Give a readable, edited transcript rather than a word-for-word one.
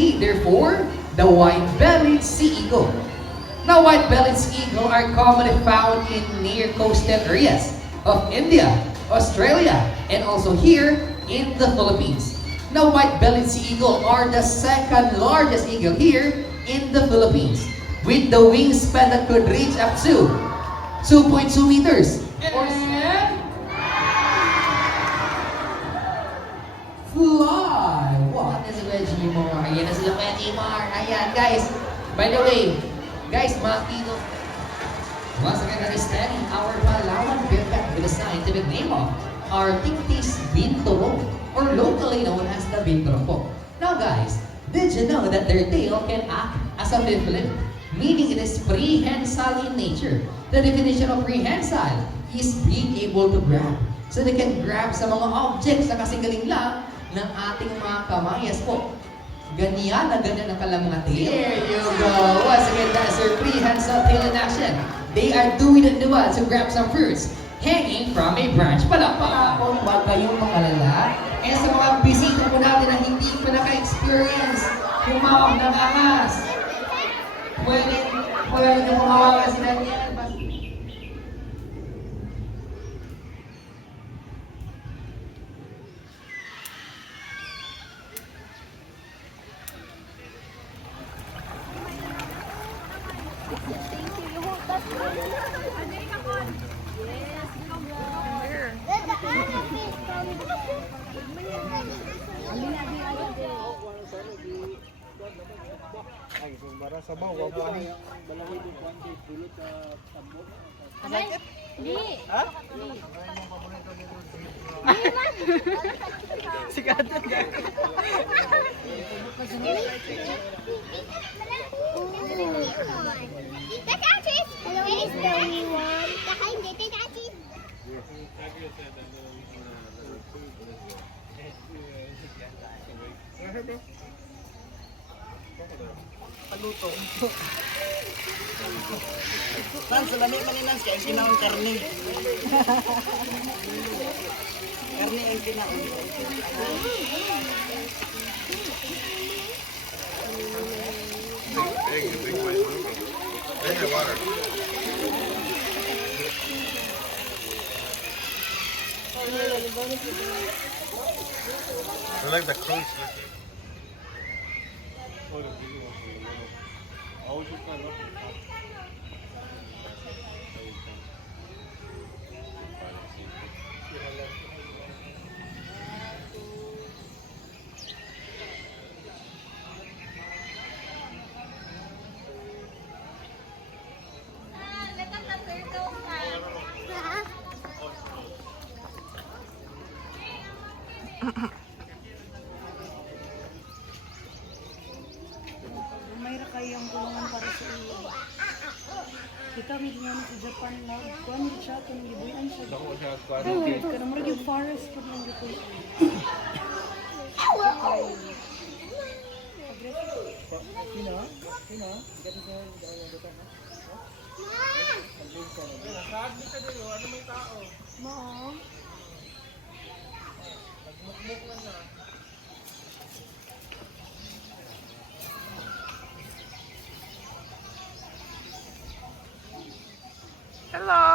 be, therefore, the white-bellied sea eagle. Now, white-bellied sea eagle are commonly found in near coastal areas of India, Australia, and also here in the Philippines. Now, white-bellied sea eagle are the second largest eagle here in the Philippines, with the wingspan that could reach up to 2.2 meters. Or fly! What is Veggie-Mar? Ayan na sila Veggie-Mar. Ayan, guys. By the way, guys, makino. Once again, understanding our Palawan Bearcat with the scientific name of Arctictis bintoro, or locally known as the bintoro po. Now, guys, did you know that their tail can act as a fifth limb? Meaning it is prehensile in nature. The definition of prehensile is being able to grab. So they can grab sa mga objects na kasinggaling lang ng ating mga kamayas po. Ganyan na ganyan ang kalang mga tail. There you go. Once again, that's their prehensile tail in action. They are doing it to grab some fruits hanging from a branch. Palakpakan ba kayong mga lala? Eh sa mga bisita po natin na hindi pa naka-experience humawak ng ahas. Pwede nyo humawakan sila niyan. Ay, sumbara sa bawah, wag ani. Abay, di. Ha? Sikat ka. Take action. Hello, is the only one. Hindi, take action. Paluto. Lan salami maninan kay kinahon karne. Karne ang kinahon. I like the crunch. Mayra kayang kulungan para sa iyo. Kita may ginamit sa Japan love. Kuhan niya siya, kung gibuyan siya. Ay, ka na marag yung forest pag nang dito. Sino? Sino? Gato sa data na. Mom. Hello.